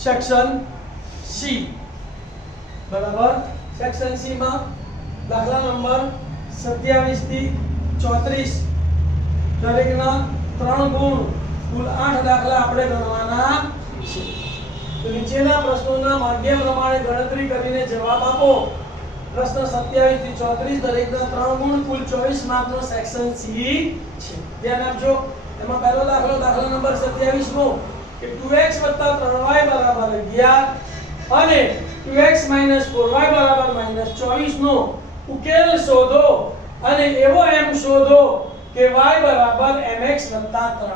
Section C બરાબર section C માં દાખલા નંબર 27 થી 34 દરેકના 3 ગુણ કુલ 8 દાખલા આપણે ગણવાના છે તો નીચેના પ્રશ્નોના માધ્યમ પ્રમાણે ગણતરી કરીને જવાબ આપો પ્રશ્ન 27 થી 34 દરેકના 3 ગુણ કુલ 24 માર્કનો સેક્શન સી છે ધ્યાન આપજો એમાં પહેલો દાખલો દાખલા નંબર 27 મો કે 2x 3y 11 અને 2x 4y 24 નો ઉકેલ શોધો અને એવો એમ શોધો કે y mx 3y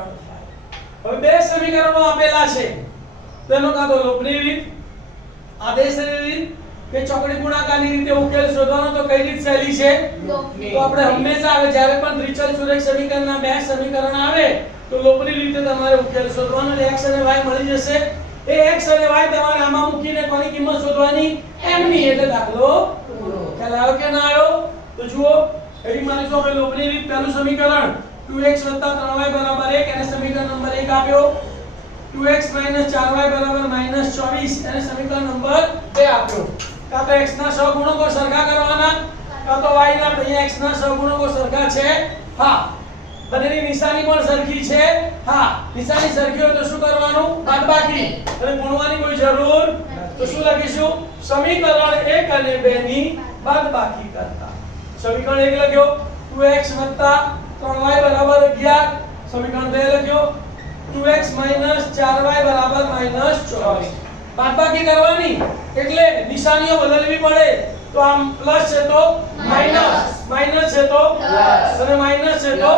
હવે બે સમીકરણો આપેલા છે તેનો કાં તો લોભની રીત આદેશની રીત કે ચોકડી ગુણાકારની રીતે ઉકેલ શોધવાનો તો કઈ રીત સહેલી છે લોભની તો આપણે હંમેશા આવે જ્યારે પણ દ્વિચલ સુરેખ સમીકરણના બે સમીકરણ આવે તો લોભની રીતે તમારે ઉકેલ શોધવાનો એટલે x અને y મળી જશે એ x અને y તમારે આમાં મૂકીને કોની કિંમત શોધવાની m ની એટલે દાખલો પૂરો ખ્યાલ આવ્યો કે ના આવ્યો તો જુઓ એની માનીશું આપણે લોભની રીત પહેલું સમીકરણ 2x 3y 1 એને સમીકરણ નંબર 1 આપ્યો 2x 4y 24 એને સમીકરણ નંબર 2 આપ્યો કાં તો x ના સહગુણકો સરખા કરવાના કાં તો y ના અહીંયા x ના સહગુણકો સરખા છે હા બંનેની નિશાની પણ સરખી છે હા નિશાની સરખી હોય તો શું કરવાનું બાદબાકી અને ગુણવાની કોઈ જરૂર તો શું લખીશું સમીકરણ 1 અને 2 ની બાદબાકી કરતા સમીકરણ 1 લખ્યો 2x 3y 11 સમીકરણ 2 લખ્યો 2x 4y 24 બાદબાકી કરવાની એટલે નિશાનીઓ બદલવી પડે તો આમ પ્લસ છે તો માઈનસ માઈનસ છે તો પ્લસ અને માઈનસ છે તો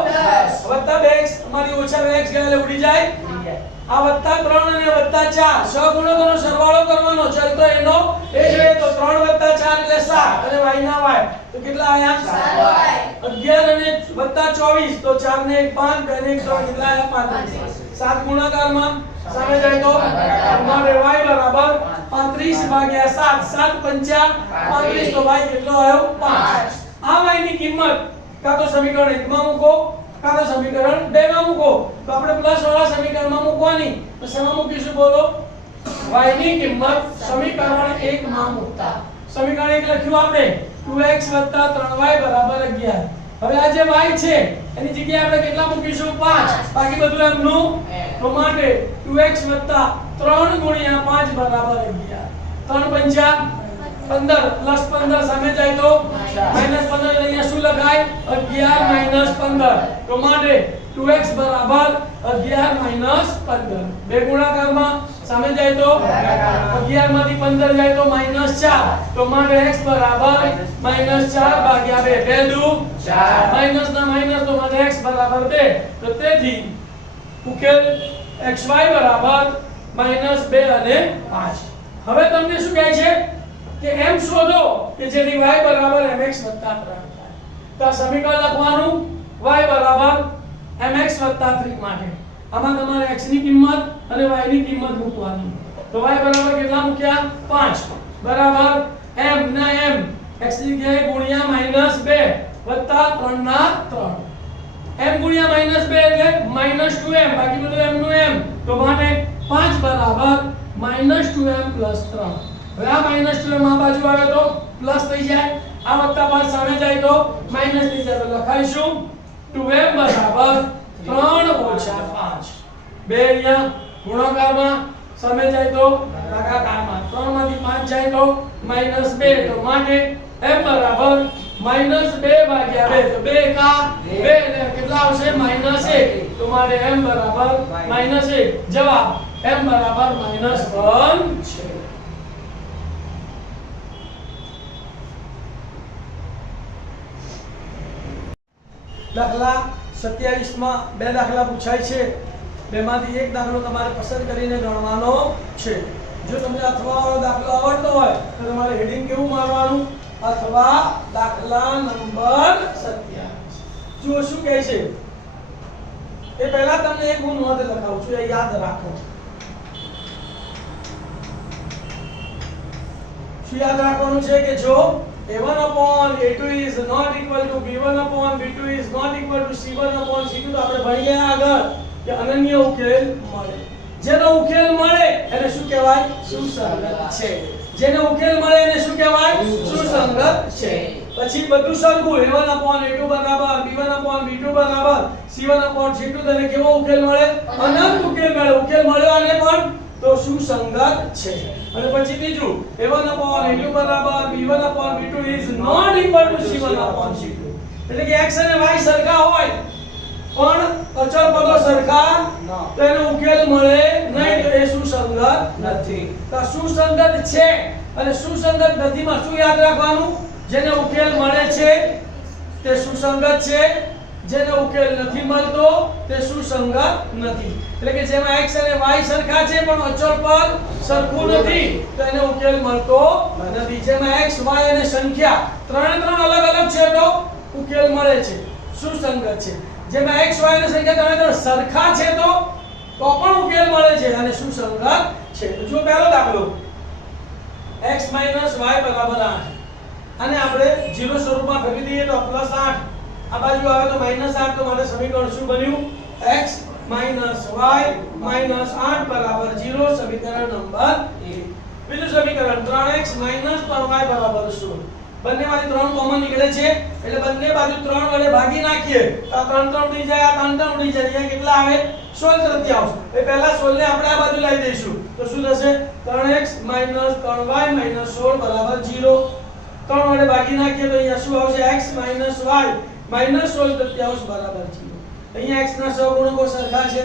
વત્તા 2x અમારી ઓછા 2x ગયા એટલે ઉડી જાય આ વત્તા 3 અને વત્તા 4 સહગુણકોનો સરવાળો કરવાનો ચલ તો એનો એ જોઈએ તો 3 વત્તા 4 એટલે 7 અને y ના y તો કેટલા આયા 7y 11 અને વત્તા 24 તો 4 ને 1 5 2 ને 1 3 કેટલા આયા 35 7 ગુણાકારમાં સામે જાય તો અમારે y બરાબર 35 ભાગ્યા 7 7 5 35 તો y કેટલો આવ્યો 5 આ y ની કિંમત કાં તો સમીકરણ 1 માં મૂકો કાં તો સમીકરણ 2 માં મૂકો તો આપણે પ્લસ વાળા સમીકરણમાં મૂકવાની તો શેમાં મૂકીશું બોલો y ની કિંમત સમીકરણ 1 માં મૂકતા સમીકરણ 1 લખ્યું આપણે 2x 3y 11 હવે આ જે y છે એની જગ્યાએ આપણે કેટલા મૂકીશું 5 બાકી બધું એમનું તો માટે 2x 3 ગુણ્યા 5 બરાબર 11 3 પંચા 15 પ્લસ 15 સામે જાય તો માઈનસ 15 એટલે અહીંયા શું લખાય 11 15 તો માટે 2x બરાબર 11 15 બે ગુણાકારમાં સામે જાય તો 11 માંથી 15 જાય તો -4 તો માટે x બરાબર -4 ભાગ્યા 2 2 દુ 4 માઈનસ ના માઈનસ તો માટે x બરાબર 2 તો તેથી ઉકેલ xy બરાબર -2 અને 5 હવે તમને શું કહે છે કે m શોધો કે જેની y બરાબર mx 3 થાય તો આ સમીકરણ લખવાનું y બરાબર mx 3 માટે આમાં તમારે x ની કિંમત અને y ની કિંમત મૂકવાની તો y બરાબર કેટલા મૂક્યા 5 બરાબર m ના m x ની જગ્યાએ ગુણ્યા -2 વત્તા 3 ના 3 m ગુણ્યા -2 એટલે -2m બાકી બધું m નું m તો માટે 5 બરાબર -2m + 3 હવે આ -2m આ બાજુ આવે તો પ્લસ થઈ જાય આ વત્તા 5 સામે જાય તો માઈનસ થઈ જાય તો લખાઈશું 2m બરાબર 3 ઓછા 5 બે અહીંયા ગુણાકારમાં સામે જાય તો ભાગાકારમાં 3 માંથી 5 જાય તો -2 તો માટે m બરાબર -2 ભાગ્યા 2 તો 2 કા 2 એટલે કેટલા આવશે -1 તો માટે m બરાબર -1 જવાબ m બરાબર -1 છે દાખલા 27 માં બે દાખલા પૂછાય છે બેમાંથી એક દાખલો તમારે પસંદ કરીને ગણવાનો છે જો તમને અથવા વાળો દાખલો આવડતો હોય તો તમારે હેડિંગ કેવું મારવાનું અથવા દાખલા નંબર 27 જો શું કહે છે એ પહેલા તમને એક હું નોંધ લખાવું છું એ યાદ રાખો શું યાદ રાખવાનું છે કે જો a1/a2 is not equal to b1/b2 is not equal to c1/c2 તો આપણે ભણી ગયા આગળ કે અનન્ય ઉકેલ મળે જેનો ઉકેલ મળે એને શું કહેવાય? સુસંગત છે. જેનો ઉકેલ મળે એને શું કહેવાય? સુસંગત છે. પછી બધું સરખું a1/a2 બરાબર b1/b2 બરાબર c1/c2 તને કેવો ઉકેલ મળે? અનંત ઉકેલ મળે. ઉકેલ મળ્યો આને પણ તો સુસંગત છે. અને પછી ત્રીજું a1/a2 બરાબર b1/b2 is not equal to c1/c2. એટલે કે x અને y સરખા હોય પણ અચળ પદો સરખા તો એનો ઉકેલ મળે નહીં તો એ સુસંગત નથી. તો સુસંગત છે અને સુસંગત નથીમાં શું યાદ રાખવાનું? જેને ઉકેલ મળે છે તે સુસંગત છે, જેને ઉકેલ નથી મળતો તે સુસંગત નથી. એટલે કે જેમાં x અને y સરખા છે પણ અચળ પદ સરખું નથી તો એને ઉકેલ મળતો નથી. જેમાં x y અને સંખ્યા ત્રણ અલગ અલગ છે તો ઉકેલ મળે છે, સુસંગત છે. જેમાં x y અને સંખ્યા ત્રણ સરખા છે તો પણ ઉકેલ મળે છે અને સુસંગત છે. તો જો પહેલો દાખલો x y = 8. આને આપણે 0 સ્વરૂપમાં ફેરવી દઈએ તો +8. આ બાજુ આવે તો -8. તો માટે સમીકરણ શું બન્યું? x - y - 8 = 0. સમીકરણ નંબર 1. બીજું સમીકરણ 3x - 3y = 0. બંનેમાંથી 3 કોમન નીકળે છે એટલે બંને બાજુ 3 વડે ભાગી નાખીએ તો આ 3 ઉડી જાય, આ 3 ઉડી જાય. અહીંયા કેટલા આવે? 16/3. એ પહેલા 16 ને આપણે આ બાજુ લાવી દઈશું તો શું થશે? 3x - 3y - 16 = 0. 3 વડે ભાગી નાખીએ તો અહીંયા શું આવશે? x - y - 16/3 = 0. અહીંયા x ના સહગુણકો સરખા છે,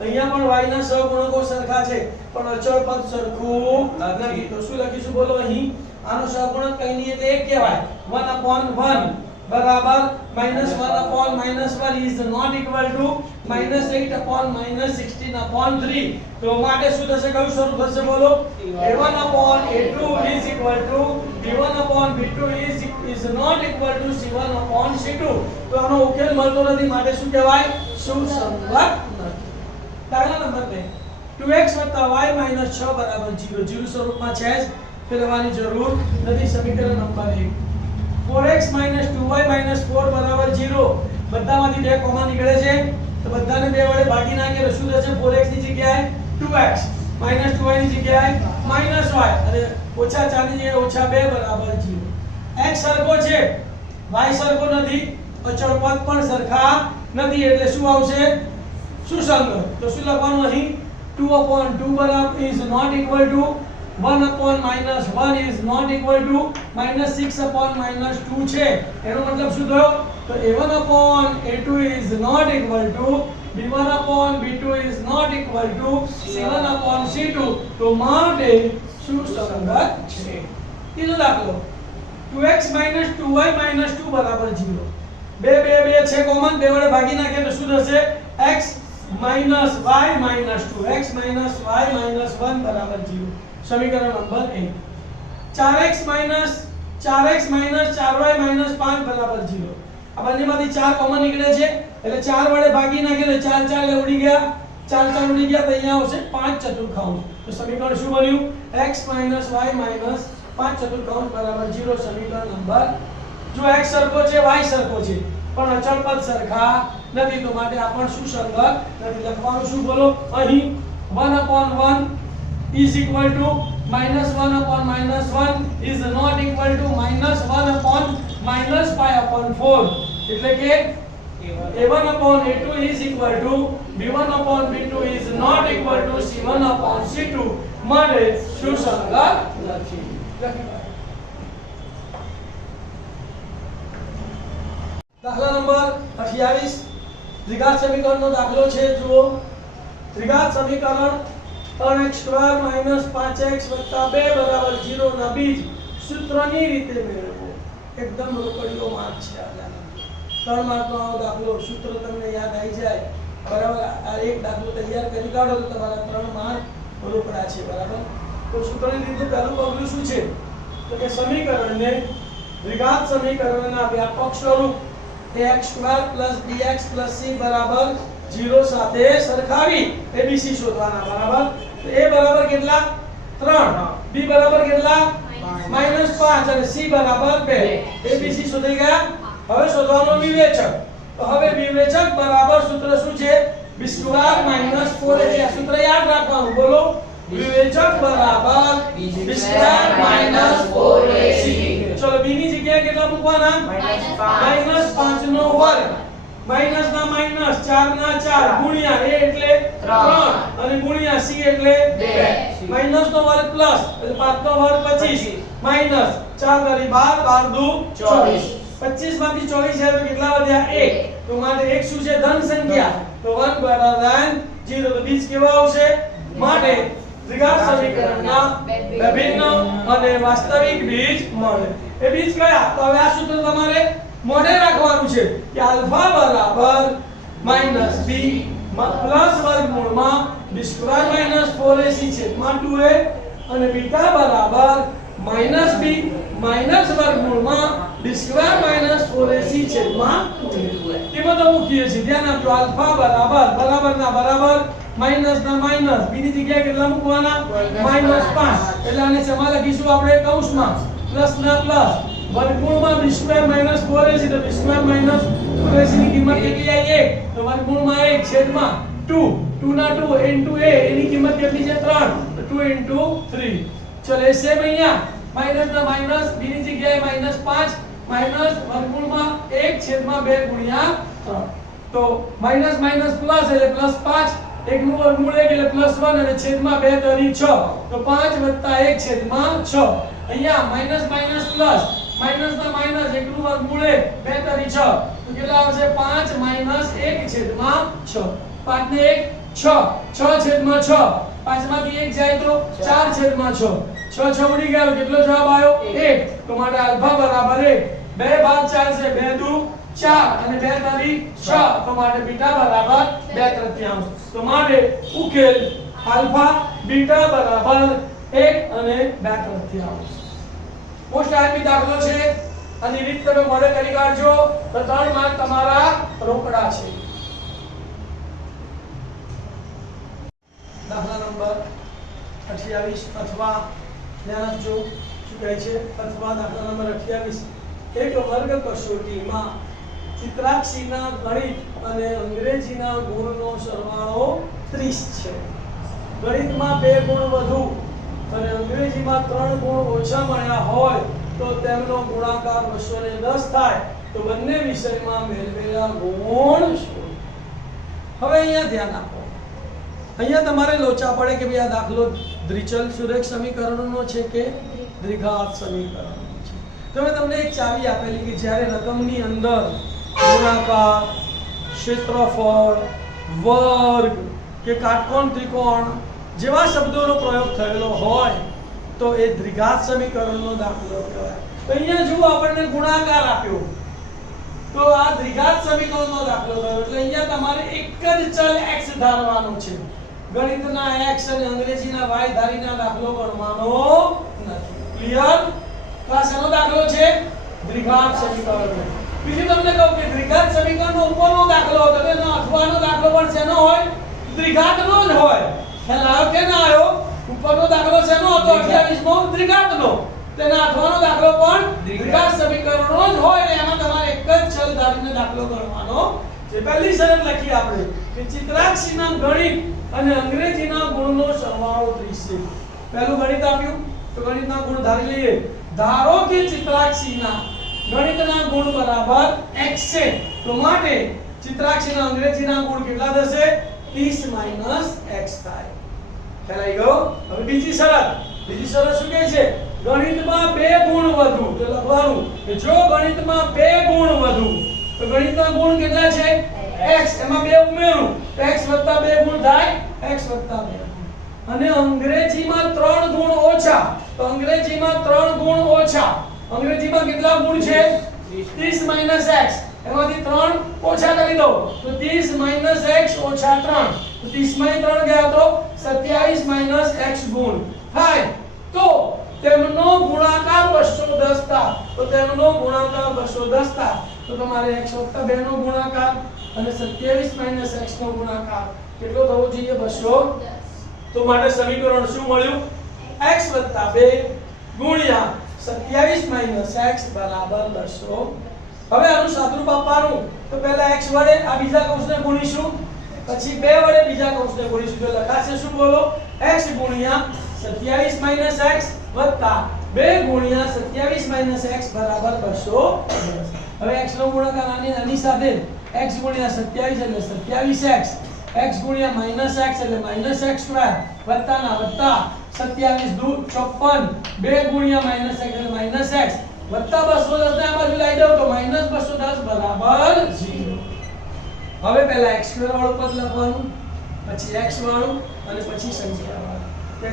અહીંયા પણ y ના સહગુણકો સરખા છે પણ અચળ પદ સરખું નથી. તો શું લખીશું બોલો? અહીં આનો સહગુણક કઈ નહીં એટલે 1 કહેવાય. 1/1 બરાબર -1/-1 is not equal to -8/-16/3. તો માટે શું થશે? કયું સ્વરૂપ થશે બોલો? a1/a2 is equal to b1/b2 is not equal to c1/c2. તો આનો ઉકેલ મળતો નથી માટે શું કહેવાય? સુસંગત નથી. દાખલા નંબર 2 2x + y - 6 = 0. 0 સ્વરૂપમાં છે જ ફેરવવાની જરૂર નથી. સમીકરણ નંબર 1 4x - 2y - 4 = 0. બધામાંથી 2 કોમન નીકળે છે તો બધાને 2 વડે ભાગી નાખીએ તો શું થશે? 4x ની જગ્યાએ 2x - 2y ની જગ્યાએ -y અને -4 ની જગ્યાએ -2 = 0. x સરખો છે, y સરખો નથી, અચળ પદ પણ સરખા નથી એટલે શું આવશે? સુસંગત. તો શું લખવાનું અહીં? 2/2 is not equal to 1/-1 is not equal to -6/-2 છે. એનો મતલબ શું થયો? તો a1/a2 is not equal to b1/b2 is not equal to c1/c2. તો માટે સુસંગત છે. ત્રીજો દાખલો 2x - 2y - 2 = 0. 2 છે કોમન, 2 વડે ભાગી નાખીએ તો શું થશે? x - y - 2 x - y - 1 = 0. સમીકરણ નંબર 1 4x - 4y - 5 = 0. આ બંનેમાંથી 4 કોમન નીકળે છે એટલે 4 વડે ભાગી નાખીએ તો 4 4 ઉડી ગયા, 4 4 ઉડી ગયા તો અહીંયા આવશે 5 ચતુર્થાંશ. તો સમીકરણ શું બન્યું? x - y - 5 ચતુર્થાંશ = 0. સમીકરણ નંબર જો x સરખો છે, y સરખો છે પણ અચળ પદ સરખા નથી તો માટે આ પણ સુસંગત નથી. લખવાનું શું બોલો? અહીં 1/1 is equal to -1/-1 is not equal to -1/-5/4. એટલે કે a1/a2 is equal to b1/b2 is not equal to c1/c2. માટે સુસંગત નથી. દાખલા નંબર 28 દ્વિઘાત સમીકરણનો દાખલો છે. જુઓ દ્વિઘાત સમીકરણ 3x² - 5x + 2 = 0 ના બીજ સૂત્રની રીતે મેળવો. એકદમ રોકડીયો માર્ક છે. આ 3 માર્કનો આવો દાખલો સૂત્ર તમને યાદ આવી જાય બરાબર. આ એક દાખલો તૈયાર કરી કાઢો તો તમારા 3 માર્ક રોકડા છે બરાબર. તો સૂત્રની રીતે પહેલું પગલું શું છે? તો કે સમીકરણને દ્વિઘાત સમીકરણના વ્યાપક સ્વરૂપ ax² + bx + c = 0 સાથે સરખાવી abc શોધવાના બરાબર. તો a બરાબર કેટલા? 3, b બરાબર કેટલા? -5 અને c બરાબર 2. abc શોધી ગયા. હવે શોધવાનો વિવેચક. તો હવે વિવેચક બરાબર સૂત્ર શું છે? b સ્ક્વેર માઈનસ 4ac આ સૂત્ર યાદ રાખવાનું બોલો વિવેચક બરાબર b સ્ક્વેર માઈનસ 4ac ચલો b ની જગ્યાએ કેટલા મૂકવાના -5 નો વર્ગ માઈનસ ના માઈનસ 4 ના 4 ગુણ્યા a એટલે 3 અને ગુણ્યા c એટલે 2 માઈનસ નો વર્ગ પ્લસ એટલે 5 નો વર્ગ 25 માઈનસ 4 તારી 12 12 દુ 24 25 માંથી 24 જાય તો કેટલા વધ્યા 1 તો માટે 1 શું છે ધન સંખ્યા તો 1 greater than 0 તો બીજ કેવો આવશે માટે દ્વિઘાત સમીકરણના વિભિન્ન અને વાસ્તવિક બીજ મળે એ બીજ કયા તો હવે આ સૂત્ર તમારે મોઢે રાખવાનું છે કે આલ્ફા બરાબર -b પ્લસ વર્ગમૂળમાં b સ્ક્વેર માઈનસ 4ac છેદમાં 2a અને બીટા બરાબર -b માઈનસ વર્ગમૂળમાં b સ્ક્વેર માઈનસ 4ac છેદમાં 2a કિંમતો મૂકીએ છીએ ધ્યાન આપજો આલ્ફા બરાબર બરાબરના બરાબર માઈનસ ના માઈનસ b ની જગ્યાએ કેટલા મૂકવાના -5 એટલે આને સમા લખીશું આપણે કૌંસમાં પ્લસ ના પ્લસ વર્ગમૂળમાં b સ્ક્વેર માઈનસ 4ac તો b સ્ક્વેર માઈનસ 4ac ની કિંમત કેટલી આવી 1 તો વર્ગમૂળમાં 1 છેદમાં 2 2 ના 2 into a એની કિંમત કેટલી છે 3 તો 2 into 3 ચલો એ સેમ અહીંયા માઈનસ ના માઈનસ b ની જગ્યાએ -5 માઈનસ વર્ગમૂળમાં 1 છેદમાં 2 ગુણ્યા 3 તો માઈનસ માઈનસ પ્લસ એટલે +5 1 નું વર્ગમૂળ 1 એટલે +1 અને છેદમાં 2 તરી 6 તો 5 + 1 છેદમાં 6 અહીંયા માઈનસ માઈનસ પ્લસ માઈનસ ના માઈનસ 1 નું વર્ગમૂળ 1 2 તરી 6 તો કેટલા આવશે 5 - 1 છેદમાં 6 5 ને 1 6 6 છેદમાં 6 5 માંથી 1 જાય તો 4 છેદમાં 6 6 6 ઉડી ગયો કેટલો જવાબ આવ્યો 1 તો માટે આલ્ફા બરાબર 1 2 ભાગ 4 છે 2 દુ 4 અને 2 તારી 6 તો માટે બીટા બરાબર 2/3 તો માટે ઉકેલ આલ્ફા બીટા બરાબર 1 અને 2/3 મોસ્ટ આઈપી દાખલો છે અને રીત તમે મોડે કરી કાઢજો તો 3 માર્ક તમારા રોકડા છે દાખલા નંબર 28 અથવા ધ્યાન આપજો શું કહે છે અથવા દાખલા નંબર 28 એક વર્ગ કસોટીમાં ચિત્રાક્ષીના ગણિત અને અંગ્રેજીના ગુણનો સરવાળો 30 છે ગણિતમાં 2 ગુણ વધુ અને અંગ્રેજીમાં 3 ગુણ ઓછા મળ્યા હોય તો તેમનો ગુણાકાર 210 થાય તો બંને વિષયમાં મેળવેલા ગુણ શું હવે અહીંયા ધ્યાન આપો અહીંયા તમારે લોચા પડે કે ભાઈ આ દાખલો દ્વિચલ સુરેખ સમીકરણોનો છે કે દ્વિઘાત સમીકરણનો છે તો મેં તમને એક ચાવી આપેલી કે જ્યારે રકમની અંદર ગુણાકાર ક્ષેત્રફળ વર્ગ કે કાટકોણ ત્રિકોણ જેવા શબ્દોનો પ્રયોગ થયેલો હોય તો એ દ્વિઘાત સમીકરણનો દાખલો કહેવાય તો અહીંયા જો આપણને ગુણાકાર આપ્યો તો આ દ્વિઘાત સમીકરણનો દાખલો થયો એટલે અહીંયા તમારે એક જ ચલ x ધારવાનો છે ગણિતના x અને અંગ્રેજીના y ધારીના દાખલો ગણવાનો નથી ક્લિયર તો આ શેનો દાખલો છે દ્વિઘાત સમીકરણનો બીજું તમને કહું કે દ્વિઘાત સમીકરણનો ઉપરનો દાખલો હતો તેનો અથવાનો દાખલો પણ શેનો હોય દ્વિઘાતનો જ હોય ખ્યાલ આવ્યો કે ના આવ્યો ઉપરનો દાખલો શેનો હતો 28 મો દ્વિઘાતનો તેના અથવાનો દાખલો પણ દ્વિઘાત સમીકરણનો જ હોય એટલે એમાં તમારે એક જ ચલ ધારીને દાખલો ગણવાનો છે પહેલી શરત લખી આપણે કે ચિત્રાક્ષીના ગણિત અને અંગ્રેજીના ગુણનો સરવાળો 30 છે પહેલું ગણિત આપ્યું તો ગણિતના ગુણ ધારી લઈએ ધારો કે ચિત્રાક્ષીના ગણિતના ગુણ બરાબર x છે તો માટે ચિત્રાક્ષીના અંગ્રેજીના ગુણ કેટલા થશે 30 - x થાય ખ્યાલ આવી ગયો હવે બીજી શરત શું કહે છે ગણિતમાં 2 ગુણ વધુ તો લખવાનું કે જો ગણિતમાં 2 ગુણ વધુ તો ગણિતના ગુણ કેટલા છે x એમાં 2 ઉમેરું તો x + 2 ગુણ થાય x + 2 અને અંગ્રેજીમાં 3 ગુણ ઓછા તો અંગ્રેજીમાં 3 ગુણ ઓછા અંગ્રેજીમાં કેટલા ગુણ છે 30 - x એમાંથી 3 ઓછા કરી દો તો 30 - x ઓછા 3 તો 30 માંથી 3 ગયા તો 27 - x ગુણ થાય તો તેમનો ગુણાકાર 210 થાય તો તેમનો ગુણાકાર 210 થાય તો તમારે x + 2 નો ગુણાકાર અને 27 - x નો ગુણાકાર કેટલો થવો જોઈએ 210 તો માટે સમીકરણ શું મળ્યું x + 2 ગુણ્યા 27 - x બરાબર 200 હવે આનું સાદુરૂપ આપવાનું તો પહેલા x વડે આ બીજા કૌંસને ગુણીશું પછી 2 વડે બીજા કૌંસને ગુણીશું તો લખાશે શું બોલો x ગુણ્યા 27 - x વત્તા 2 ગુણ્યા 27 - x બરાબર 210. હવે x નો ગુણાકાર આની સાથે x ગુણ્યા 27 એટલે 27x, x ગુણ્યા -x એટલે -x² વત્તા ના વત્તા 27 દુ 54, 2 ગુણ્યા -x એટલે -x વત્તા 210 ને આ બાજુ લઈ દો તો -210 બરાબર 0. હવે પહેલા x² વાળું પદ લખવાનું, પછી x વાળું અને પછી સંખ્યા વાળું.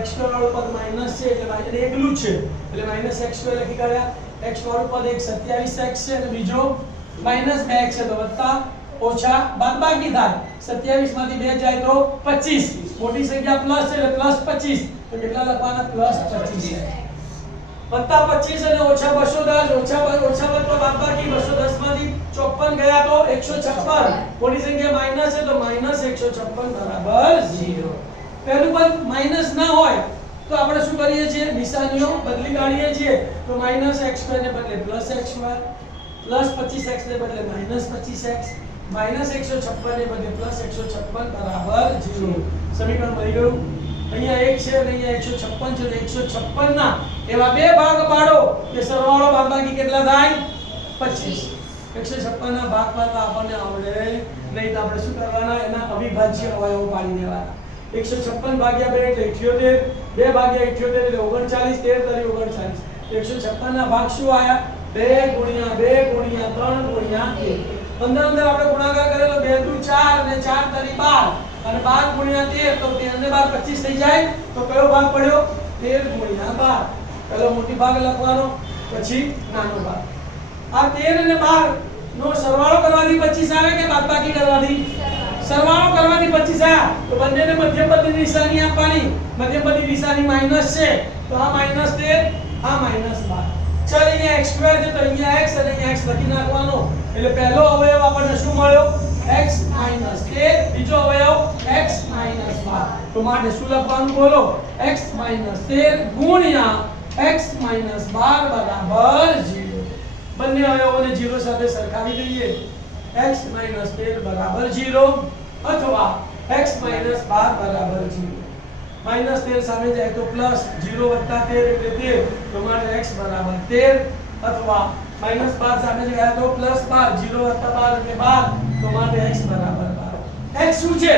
x² વાળું પદ માઈનસ છે એટલે માઈનસ એકલું છે એટલે -x² લખી કાઢ્યા. x વાળું પદ એક 27x છે અને બીજો -2x છે તો વત્તા ઓછા બાદબાકી થાય. 27 માંથી 2 જાય તો 25, મોટી સંખ્યા પ્લસ છે એટલે +25 તો કેટલા લખવાના +25 વત્તા 25 અને ઓછા 210 ઓછા વત્તા બાદબાકી 210 માંથી 54 ગયા તો 156, મોટી સંખ્યા માઈનસ છે તો -156 બરાબર 0. પહેલું પદ માઈનસ ના હોય તો આપણે શું કરીએ છીએ નિશાનીઓ બદલી કાઢીએ છીએ તો -x² ને બદલે +x² +25x ને બદલે -25x -156 ને બદલે +156 બરાબર 0. સમીકરણ મળી ગયું. અહીંયા 1 છે અને અહીંયા 156 છે તો 156 ના એવા બે ભાગ પાડો કે સરવાળો બાદબાકી કેટલા થાય 25. 156 ના ભાગ પાડતા આપણને આવડે નહીં તો આપણે શું કરવાના એના અવિભાજ્ય અવયવો પાડી દેવાના. 156 ભાગ્યા 2 એટલે 78, 2 ભાગ્યા 78 એટલે 39, 13 તરી 39. 156 ના ભાગ શું આયા 2 ગુણ્યા 2 ગુણ્યા 3 ગુણ્યા 1. અંદર આપણે ગુણાકાર કરેલો 2 દુ 4 અને 4 તરી 12 અને 12 ગુણ્યા 13 તો 13 ને 12 25 થઈ જાય તો કયો ભાગ પડ્યો 13 ગુણ્યા 12. પહેલો મોટી ભાગ લખવાનો પછી નાનો ભાગ. આ 13 અને 12 નો સરવાળો કરવાથી 25 આવે કે બાદબાકી કરવાથી સરવાળો કરવાથી 25 આયા તો બંનેને મધ્યમપદની નિશાની આપવાની. મધ્યમપદની નિશાની માઈનસ છે તો આ -13 આ -12. ચાલ અહીંયા x² છે તો અહીંયા x અને અહીંયા x લખી નાખવાનો એટલે પહેલો અવયવ આપણને શું મળ્યો x - 13, બીજો અવયવ x - 12. તો માટે શું લખવાનું બોલો x - 13 ગુણ્યા x - 12 બરાબર 0. બંને અવયવોને 0 સાથે સરખાવી દઈએ. x - 13 બરાબર 0 અથવા x - 12 બરાબર 0. -13 સામે જાય તો પ્લસ 0 + 13 એટલે 13 તો માટે x બરાબર 13 અથવા -12 સામે જાય તો +12 0 + 12 એટલે 12 તો માટે x બરાબર 12. x શું છે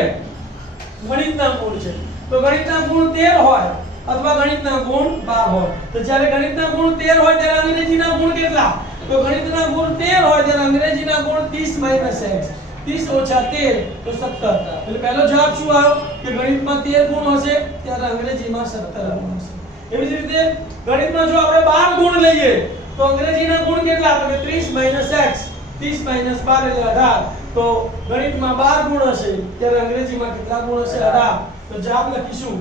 ગણિતના ગુણ છે તો ગણિતના ગુણ 13 હોય અથવા ગણિતના ગુણ 12 હોય તો જ્યારે ગણિતના ગુણ 13 હોય ત્યારે અંગ્રેજીના ગુણ કેટલા તો ગણિતના ગુણ 13 હોય ત્યારે અંગ્રેજીના ગુણ 30 - x 30 - 13 તો 17. એટલે પહેલો જવાબ શું આવ્યો કે ગણિતમાં 13 ગુણ હશે ત્યારે અંગ્રેજીમાં 17 ગુણ હશે. એવી જ રીતે ગણિતમાં જો આપણે 12 ગુણ લઈએ તો અંગ્રેજીના ગુણ કેટલા તો 30 - x 30 - 12 એટલે 18 તો ગણિતમાં 12 ગુણ હશે ત્યારે અંગ્રેજીમાં કેટલા ગુણ હશે 18. તો જવાબ લખીશું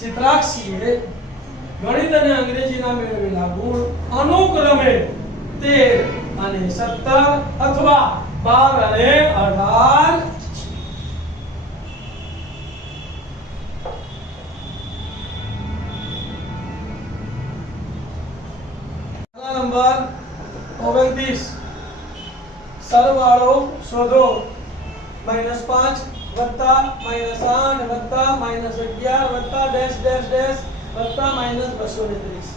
ચિત્રાક્ષીએ ગણિત અને અંગ્રેજીના મેળવેલા ગુણ અનુક્રમે 13 અને 17 અથવા 12 અને 18 નંબર 29 સરવાળો શોધો -5 વત્તા -8 વત્તા -11 વત્તા ડેશ ડેશ ડેશ વત્તા -230.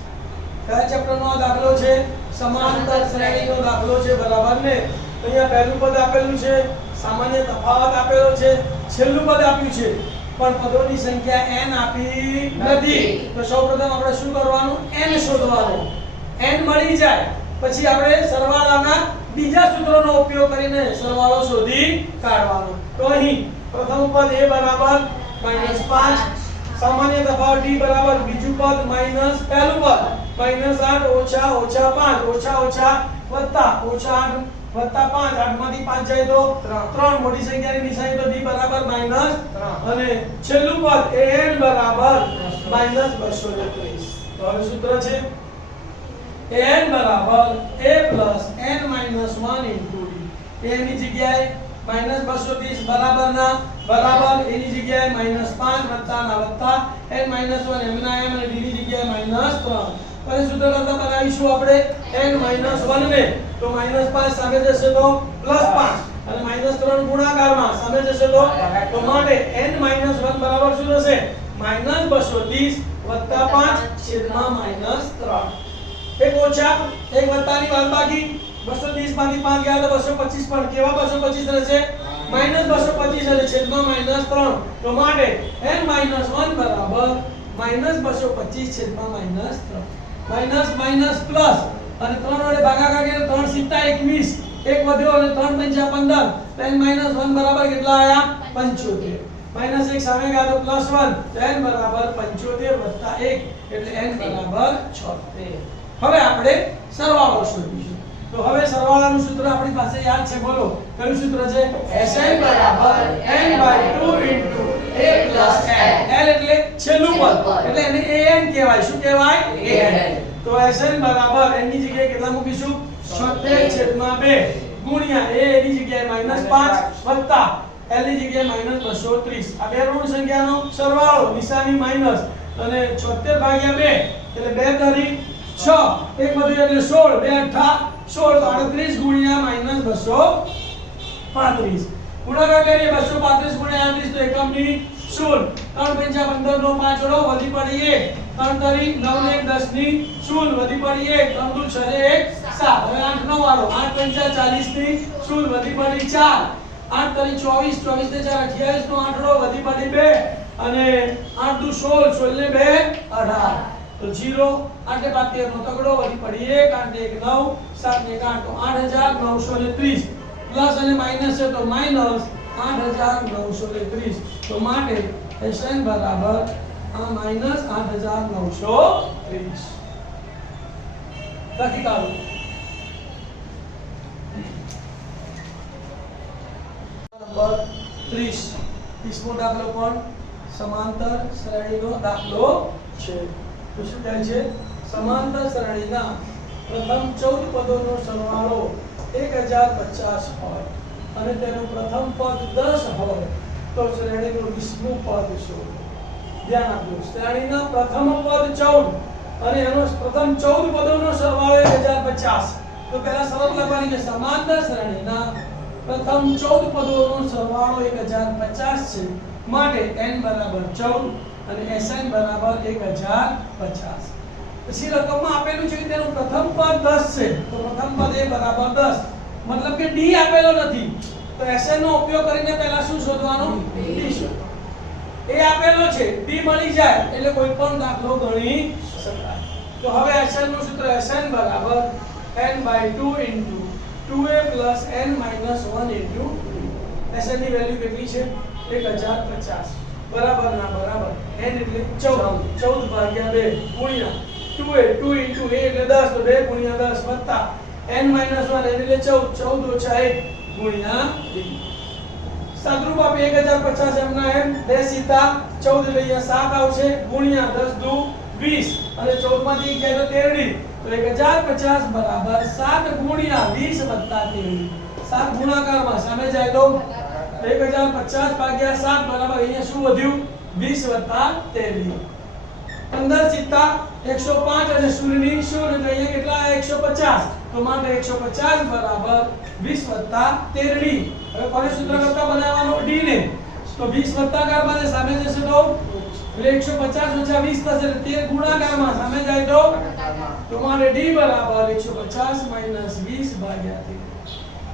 કયા ચેપ્ટરનો દાખલો છે સમાંતર શ્રેણીનો દાખલો છે બરાબર ને. અહીંયા પહેલું પદ આપેલું છે સામાન્ય તફાવત આપેલો છે છેલ્લું પદ આપ્યું છે પણ પદોની સંખ્યા n આપી નથી. તો સૌપ્રથમ આપણે શું કરવાનું n શોધવાનું. n મળી જાય પછી આપણે સરવાળાના બીજા સૂત્રનો ઉપયોગ કરીને સરવાળો શોધી કાઢવાનો. તો અહીં પ્રથમ પદ a બરાબર -5 સામાન્ય તફાવત d બરાબર બીજું પદ માઈનસ પહેલું પદ -8 ઓછા ઓછા 5 ઓછા ઓછા વત્તા ઓછા 8 વત્તા 5 8 માંથી 5 જાય તો 3 મોટી સંખ્યાની નિશાની તો d બરાબર -3 અને છેલ્લું પદ an બરાબર -230. તો હવે સૂત્ર છે an બરાબર a n - 1 * d. a ની જગ્યાએ -230 બરાબરના બરાબર a ની જગ્યાએ -5 વત્તા ના વત્તા n - 1 m ના m અને d ની જગ્યાએ -3. પછી સૂત્ર કરતા બનાવીશું આપણે n - 1 ને તો -5 સામે જશે તો +5 અને -3 ગુણાકારમાં સામે જશે તો માટે n - 1 બરાબર શું થશે -230 + 5 છેદમાં -3 એક ઓછા એક વત્તાની બાદબાકી 230 માંથી 5 ગયા તો 225 પણ કેવા 225 રહેશે -225 અને છેદમાં -3 તો માટે n - 1 બરાબર -225 છેદમાં -3 માઈનસ માઈનસ પ્લસ અને 3 વડે ભાગાકાર કરીએ તો 3 સીતા 21 એક વધ્યો અને 3 પંચા 15 તો n - 1 બરાબર કેટલા આયા 75 માઈનસ 1 સામે ગયા તો +1 તો n બરાબર 75 + 1 એટલે n બરાબર 76 હવે આપણે સરવાળો શોધીશું તો હવે સરવાળાનું સૂત્ર આપણી પાસે યાદ છે બોલો કયું સૂત્ર છે Sn બરાબર n/2 * a + n l એટલે છેલ્લું પદ એટલે એને an કહેવાય શું કહેવાય an તો Sn બરાબર n ની જગ્યાએ કેટલા મૂકીશું 76/2 ગુણ્યા a ની જગ્યાએ -5 વત્તા l ની જગ્યાએ -230 આ બે ઋણ સંખ્યાનો સરવાળો નિશાની માઈનસ અને 76/2 એટલે 2 તારી 6 એક વધ્યું એટલે 16 2 8 16 38 ગુણ્યા -235 ગુણાકાર કરીએ 235 ગુણ્યા 38 તો એકમની 0 3 પંચા 15 નો 5 જોડો વધી પડી 1 3 તારી 9 ને 10 ની 0 વધી પડી 1 3 દુ 6 ને 1 7 હવે 8 9 વાળો 8 પંચા 40 ની 0 વધી પડી 4 8 તારી 24 24 ને 4 28 નો આંકડો વધી પડી 2 અને 8 દુ 16 16 ને 2 18 તો 0 8 ને 5 13 નો તગડો વધી પડી 1 8 ને 1 9 7 ને 1 8 તો 8930 પ્લસ અને માઈનસ છે તો માઈનસ 8930 તો માટે Sn બરાબર આ માઈનસ 8930 લખી કાઢો નંબર 30 30મો દાખલો પણ સમાંતર શ્રેણીનો દાખલો છે તો શું કહે છે સમાંતર શ્રેણીના પ્રથમ 14 પદોનો સરવાળો 1050 હોય અને તેનું પ્રથમ પદ 10 હોય તો શ્રેણીનું 20મું પદ શોધો ધ્યાન આપજો શ્રેણીના પ્રથમ પદ 14 અને એનો પ્રથમ 14 પદોનો સરવાળો 1050 તો પહેલા શરત લખવાની કે સમાંતર શ્રેણીના પ્રથમ 14 પદોનો સરવાળો 1050 છે માટે n બરાબર 14 અને Sn બરાબર 1050 પછી રકમમાં આપેલું છે કે તેનું પ્રથમ પદ 10 છે તો પ્રથમ પદ a બરાબર 10 મતલબ કે d આપેલો નથી તો Sn નો ઉપયોગ કરીને પહેલા શું શોધવાનું d શોધો a આપેલો છે d મળી જાય એટલે કોઈ પણ દાખલો ગણી શકાય તો હવે Sn નું સૂત્ર Sn બરાબર n/2 * 2a + n - 1 * Sn ની વેલ્યુ કેટલી છે 1050 બરાબર ના બરાબર n એટલે 14 14/2 ગુણ્યા 2a 2 * a એટલે 10 તો 2 ગુણ્યા 10 વત્તા n - 1 એટલે 14 14 ઓછા 1 ગુણ્યા 2 સાદરૂપ આપે 1050 એમના એમ બે સીતા 14 એટલે અહીંયા 7 આવશે ગુણ્યા 10 દુ 20 અને 14 માંથી 1 જાય તો 13 તો 1050 બરાબર 7 ગુણ્યા 20 વત્તા 13 7 ગુણાકારમાં સામે જાય તો 1050 ભાગ્યા 7 બરાબર અહીંયા શું વધ્યું 20 વત્તા 13 15 સીતા 105 અને 0 ની 0 એટલે અહીંયા કેટલા 150 તો માટે 150 બરાબર 20 વત્તા 13 હવે કોને સૂત્ર કરતા બનાવવાનો d ને તો 20 વત્તાકાર પાસે સામે જશે તો એટલે 150 ઓછા 20 થશે એટલે 13 ગુણાકારમાં સામે જાય તો માટે d બરાબર 150 - 20 ભાગ્યા 13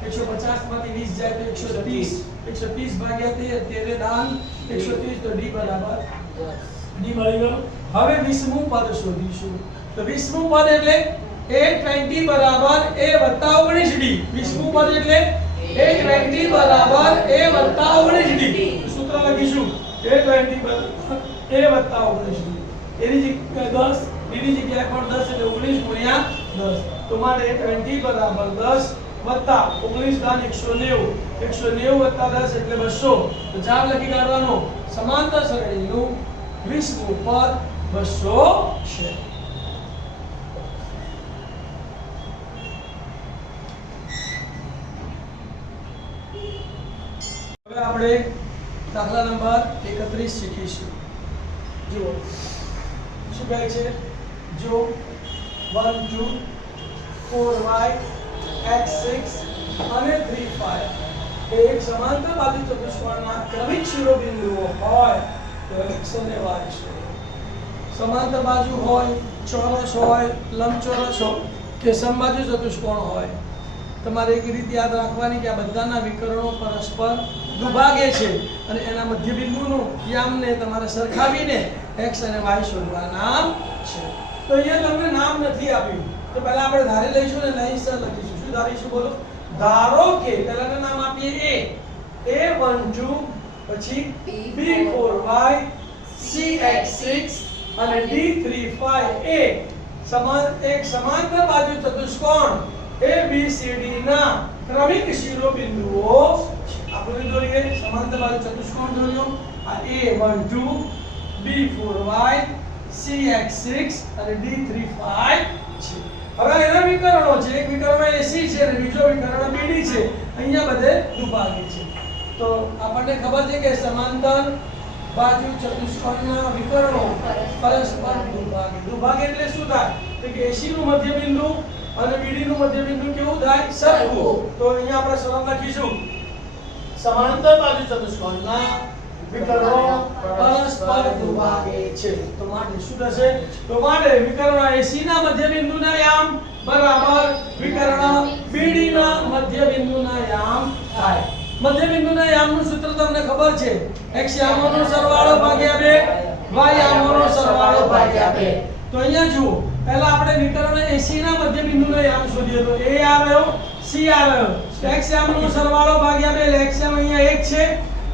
150 માંથી 20 જાય તો 130 130 ભાગ્યા 13 દાન 130 તો d બરાબર 10 d મળી ગયો હવે 20મું પદ શોધીશું તો 20મું પદ એટલે a20 બરાબર a + 19d 20મું પદ એટલે a20 બરાબર a + 19d સૂત્ર લખીશું a20 બરાબર a + 19d એની જગ્યાએ 10 d ની જગ્યાએ પણ 10 એટલે 19 ગુણ્યા 10 તો માટે a20 બરાબર 10 વત્તા 19 દાન 190 190 વત્તા 10 એટલે 200 તો જવાબ લખી કાઢવાનો સમાંતર શ્રેણીનું 20મું પદ 200 છે હવે આપણે દાખલા નંબર 31 શીખીશું જુઓ શું કહે છે જો 1 2 4y x6 અને 3 5 એ એક સમાંતર બાજુ ચતુષ્કોણના ક્રમિક શિરોબિંદુઓ હોય તો x અને y શોધો. સમાંતર બાજુ હોય, ચોરસ હોય, લંબચોરસ હોય કે સમબાજુ ચતુષ્કોણ હોય, તમારે એક રીત યાદ રાખવાની કે આ બધાના વિકર્ણો પરસ્પર દુભાગે છે અને એના મધ્યબિંદુનું યામને તમારે સરખાવીને x અને y શોધવાના છે. તો અહીંયા તમને નામ નથી આપ્યું તો પહેલા આપણે ધારી લઈશું ને અહીં સર લખીશું. શું ધારીશું બોલો? ધારો કે પહેલાનું નામ આપીએ a12 પછી b4y cx6 અને d35 એક સમાંતર બાજુ ચતુષ્કોણ ABCD ના ક્રમિક શિરોબિંદુઓ આપણે દોરીએ. સમાંતર બાજુ ચતુષ્કોણ દોર્યો. આ A12 B4Y CX6 અને D35 છે. હવે એના વિકર્ણો છે. એક વિકર્ણ AC છે અને બીજો વિકર્ણ BD છે. અહીંયા બધે દુભાગે છે. તો આપણને ખબર છે કે સમાંતર બાજુ ચતુષ્કોણના વિકર્ણો પરસ્પર દુભાગે. દુભાગે એટલે શું થાય? તો કે AC નું મધ્યબિંદુ અને BD નું મધ્યબિંદુ કેવું થાય? સરખું. તો અહીંયા આપણે સરળ લખીશું સમાંતર બાજુ ચતુષ્કોણના વિકર્ણો પરસ્પર દુભાગે છે. તો માટે શું થશે? તો માટે વિકર્ણ AC ના મધ્યબિંદુના યામ બરાબર વિકર્ણ BD ના મધ્યબિંદુના યામ થાય. મધ્યબિંદુના યામનું સૂત્ર તમને ખબર છે. x યામોનો સરવાળો ભાગ્યા 2 y યામોનો સરવાળો ભાગ્યા 2. તો અહીંયા જુઓ પહેલા આપણે વિકર્ણ AC ના મધ્યબિંદુનો યામ શોધીએ તો a આવ્યો c આવ્યો. x યામનો સરવાળો ભાગ્યા 2 એટલે x યામ અહીંયા 1 છે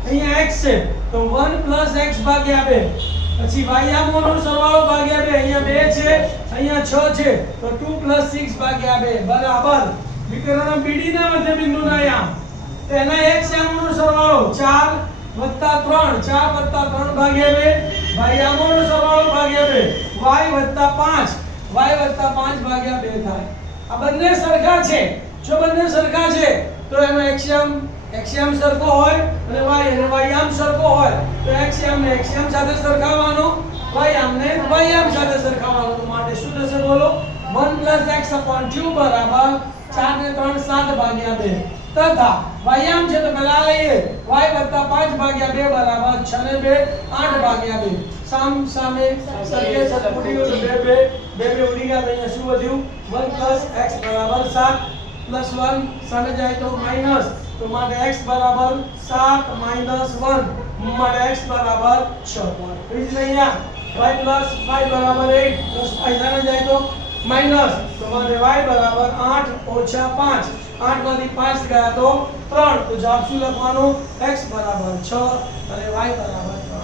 અહીંયા x છે તો 1 + x ભાગ્યા 2. પછી y યામોનો સરવાળો ભાગ્યા 2 અહીંયા 2 છે અહીંયા 6 છે તો 2 + 6 ભાગ્યા 2 બરાબર વિકર્ણ BD ના મધ્યબિંદુના યામ. તો એના x યામોનો સરવાળો 4 + 3 4 + 3 ભાગ્યા 2 y યામોનો સરવાળો ભાગ્યા 2 y + 5 ભાગ્યા 2 થાય. આ બંને સરખા છે. જો બંને સરખા છે તો એનો x યામ સરખો હોય અને y યામ સરખો હોય તો x યામને x યામ સાથે સરખાવવાનો, y યામને y યામ સાથે સરખાવવાનો. તો માટે શું થશે બોલો? 1 + x/2 બરાબર 4 ને 3 7 ભાગ્યા 2 તથા y યામ છે તો પહેલા લઈએ y + 5 ભાગ્યા 2 બરાબર 6 ને 2 8 ભાગ્યા 2. સામે સરખે સરખુડીઓ તો 2 ઉડી ગયા. અહીંયા શું વધ્યું? 1 + x બરાબર 7 + 1 સામે જાય તો માઈનસ. તો માટે x બરાબર 7 - 1 માટે x બરાબર 6. બીજી અહીંયા y + 5 બરાબર 8 + 5 સામે જાય તો માઈનસ. તો માટે y બરાબર 8 - 5 8 માંથી 5 ગયા તો 3. તો જવાબ શું લખવાનો? x બરાબર 6 અને y બરાબર 3.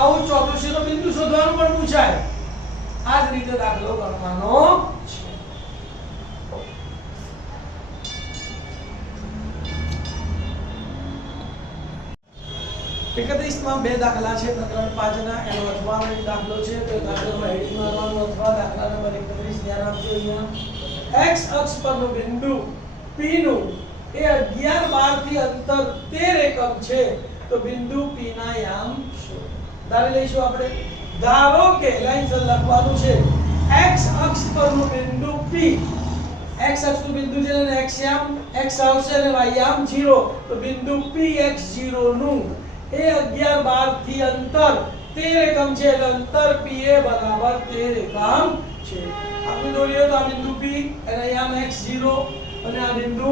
આવું ચોથું શિરોબિંદુ શોધવાનું પણ પૂછાય. આ જ રીતે દાખલો ગણવાનો છે. 31 માં બે દાખલા છે. પ્રકરણ 5 ના એનો અથવાનો એક દાખલો છે. તો દાખલામાં હેડિંગ મારવાનું અથવા દાખલા નંબર 31 ધ્યાન આપજો. અહીંયા x અક્ષ પરનું બિંદુ P નું એ 11 12 થી અંતર 13 એકમ છે. તો બિંદુ P ના યામ શોધો. ધારી લઈશું આપણે. ધારો કે લાઈન સર લખવાનું છે x અક્ષ પરનું બિંદુ P. x અક્ષનું બિંદુ છે અને x યામ x આવશે અને y યામ 0. તો બિંદુ Px0 નું એ 11 12 થી અંતર 13 એકમ છે. એટલે અંતર PA બરાબર 13 એકમ છે. આપણે દોરીએ તો આ બિંદુ P એના યામ x0 અને આ બિંદુ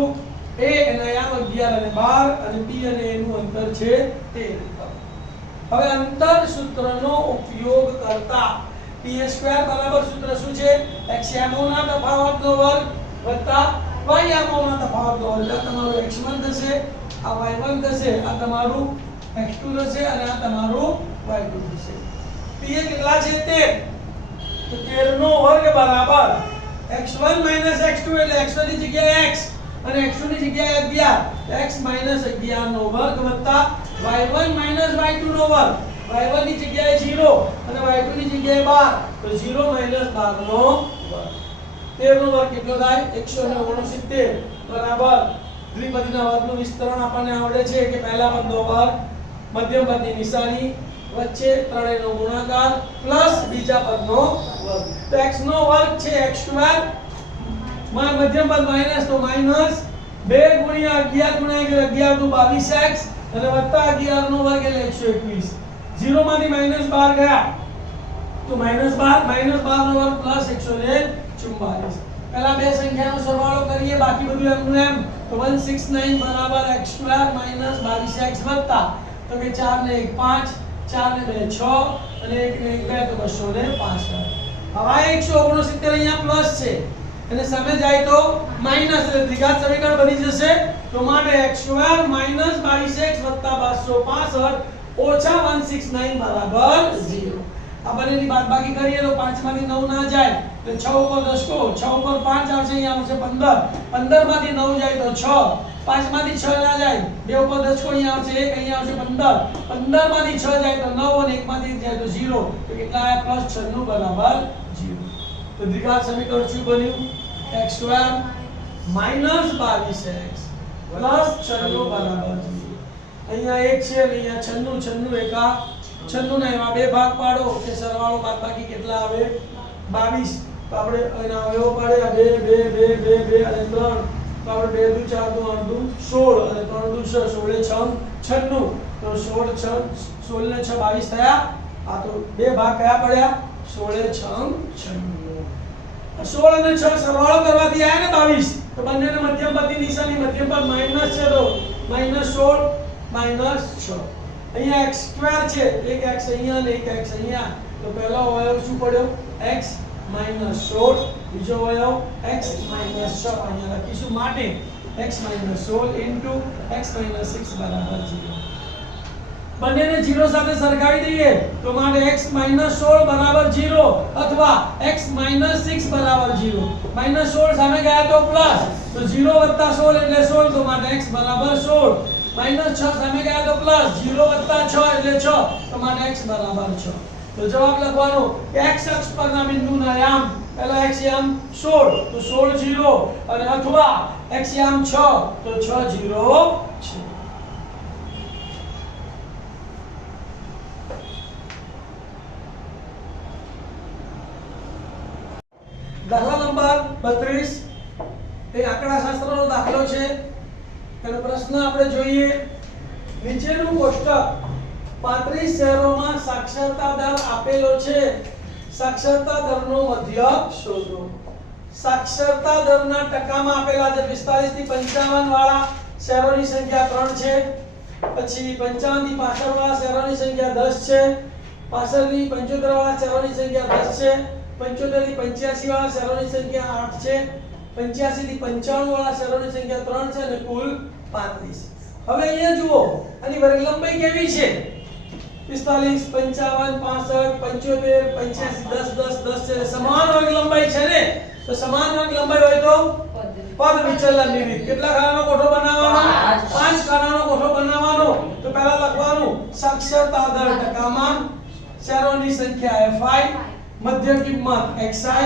A એના યામ 11 અને 12 અને P અને A નું અંતર છે 13 એકમ. હવે અંતર સૂત્રનો ઉપયોગ કરતા p² બરાબર સૂત્ર શું છે? x યામોના તફાવતનો વર્ગ વત્તા y યામોના તફાવતનો વર્ગ. આ તમારું x1 થશે, આ y1 થશે, આ તમારું x2 થશે અને આ તમારું y2 થશે. p એ કેટલા છે? 13. તો 13 નો વર્ગ બરાબર x1 - x2 એટલે x1 ની જગ્યાએ x અને x2 ની જગ્યાએ 11. x - 11 નો વર્ગ વત્તા y1 - y2 નો વર્ગ. y1 ની જગ્યાએ 0 અને y2 ની જગ્યાએ 12. તો 0 - 12 નો વર્ગ. 13 નો વર્ગ કેટલો થાય? 169 બરાબર દ્વિપદીના વર્ગનું વિસ્તરણ આપણને આવડે છે કે પહેલા પદનો વર્ગ, મધ્યમ પદની નિશાની, વચ્ચે ત્રણેયનો ગુણાકાર પ્લસ બીજા પદનો વર્ગ. તો x નો વર્ગ છે x² માં મધ્યમ પદ માઈનસ તો માઈનસ 2 ગુણ્યા 11 ગુણ્યા 11 તો 22x અને વત્તા 11 નો વર્ગ એટલે 121. 0 માંથી -12 ગયા તો -12 નો વર્ગ પ્લસ 144. પહેલા બે સંખ્યાનો સરવાળો કરીએ, બાકી બધું એમનું એમ. તો 169 બરાબર x² - 22x વત્તા તો કે 4 ને 1 5, 4 ને 2 6 અને 1 ને 1 2 તો 265. હવે 169 અહીંયા પ્લસ છે અને સામે જાય તો માઈનસ, એટલે દ્વિઘાત સમીકરણ બની જશે. તો માટે x² - 22x વત્તા 265 ઓછા 169 બરાબર 0. આ બંનેની બાદબાકી કરીએ તો 5 માંથી 9 ના જાય તો 6 ઉપર 10 કો 6 ઉપર 5 આવશે, અહીંયા આવશે 15. 15 માંથી 9 જાય તો 6, 5 માંથી 6 ના જાય 2 ઉપર 10 કો અહીંયા આવશે 1, અહીંયા આવશે 15. 15 માંથી 6 જાય તો 9 અને 1 માંથી 1 જાય તો 0. તો કેટલા આયા +96 બરાબર 0. તો દ્વિઘાત સમીકરણ શું બન્યું? x² - 22x +96 બરાબર 0. અહીંયા 1 છે અને અહીંયા 96 એકા 96 ને એમાં બે ભાગ પાડો કે સરવાળો બાદબાકી કેટલા આવે 22. તો આપણે એના અવયવો પાડ્યા 2 2 2 2 2 અને 3. તો આપણે 2 દુ 4 દુ 8 દુ 16 અને 3 દુ 6 16 6 96. તો 16 6 16 ને 6 22 થયા. આ તો બે ભાગ કયા પડ્યા 16 6 96. 16 અને 6 સરવાળો કરવાથી આયા ને 22. તો બંનેને મધ્યમપદની નિશાની મધ્યમપદ માઈનસ છે તો -16 -6. અહીંયા x² છે, એક x અહીંયા અને એક x અહીંયા. તો પહેલો અવયવ શું પડ્યો x - 16, બીજો અવયવ x - 6. અહીંયા લખીશું માટે x - 16 x - 6 બરાબર 0. બંનેને 0 સાથે સરખાવી દઈએ તો માટે x - 16 બરાબર 0 અથવા x - 6 બરાબર 0. -16 સામે ગયા તો પ્લસ, તો 0 + 16 એટલે 16. તો માટે x બરાબર 16. -6 સામે ગયા તો પ્લસ, 0 + 6 એટલે 6. તો માટે x બરાબર 6. તો જવાબ લખવાનો કે x અક્ષ પરના બિંદુના યામ, પહેલા x યામ 16 તો 16 0 અને અથવા x યામ 6 તો 6 0 છે. દાખલા નંબર 32 એક આંકડાશાસ્ત્રનો દાખલો છે. એનો પ્રશ્ન આપણે જોઈએ. નીચેનું કોષ્ટક 35 શહેરોમાં સાક્ષરતા દર આપેલો છે. સાક્ષરતા દરનો મધ્યક શોધો. સાક્ષરતા દરના ટકામાં આપેલા છે. 45 થી 55 વાળા શહેરોની સંખ્યા 3 છે. પછી 55 થી 65 વાળા શહેરોની સંખ્યા 10 છે. 65 થી 75 વાળા શહેરોની સંખ્યા 10 છે. 75 થી 85 વાળા શહેરોની સંખ્યા 8 છે. 85 થી 95 વાળા શહેરોની સંખ્યા 3 છે અને કુલ 35. હવે અહીંયા જુઓ આની વર્ગ લંબાઈ કેવી છે? 45 55 65 75 85 10 10 10 છે. સમાન વર્ગ લંબાઈ છે ને. તો સમાન વર્ગ લંબાઈ હોય તો પદ વિચલનની રીત. કેટલા ખાનાનો કોઠો બનાવવાનો? 5 ખાનાનો કોઠો બનાવવાનો. તો પહેલા લખવાનું સાક્ષરતા દર ટકામાં, શહેરોની સંખ્યા fi, મધ્ય કિંમત xi,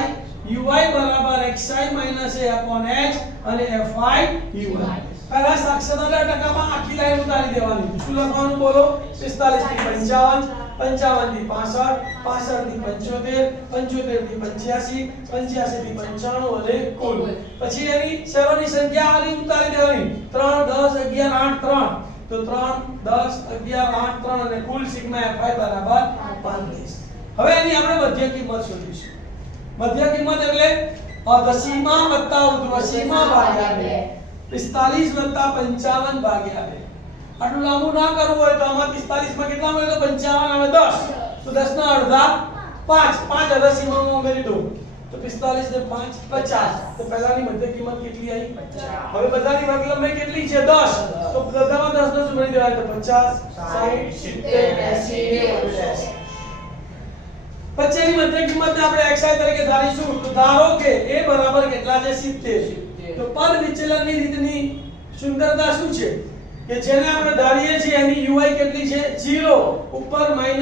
ui બરાબર xi - a/h અને fi ui. પહેલા સાક્ષરતા દર ટકામાં આખી લાઈન ઉતારી દેવાની. શું લખવાનું બોલો? 45 થી 55, 55 થી 65, 65 થી 75, 75 થી 85, 85 થી 95 અને કુલ. પછી એની શહેરોની સંખ્યા આની ઉતારી દેવાની. 3 10 11 8 3. તો 3 10 11 8 3 અને કુલ સિગ્મા fi બરાબર 35. હવે એની આપણે મધ્ય કિંમત શોધીશું. મધ્ય કિંમત એટલે અધસીમા વત્તા ઉર્ધ્વસીમા ભાગ્યા 2. 45 વત્તા 55 ભાગ્યા 2. આટલું લાંબુ ના કરવું હોય તો આમાં 45 માં કેટલા મળે? તો 55 આવે 10. તો 10 ના અડધા 5. 5 અધસીમામાં ઉમેરી દો તો 45 ને 5 50. તો પહેલાની મધ્ય કિંમત કેટલી આવી? 50. હવે બધાની વર્ગ લંબાઈ કેટલી છે? 10. તો બધામાં 10 10 ઉમેરી દેવાય તો 50 60 70 80 પછીની મધ્ય કિંમતને આપણે xi તરીકે ધારીશું. તો ધારો કે a બરાબર કેટલા છે? 70. તો પદ વિચલનની રીતની સુંદરતા શું છે કે જેને આપણે ધારીએ છીએ એની ui કેટલી છે? 0. ઉપર -1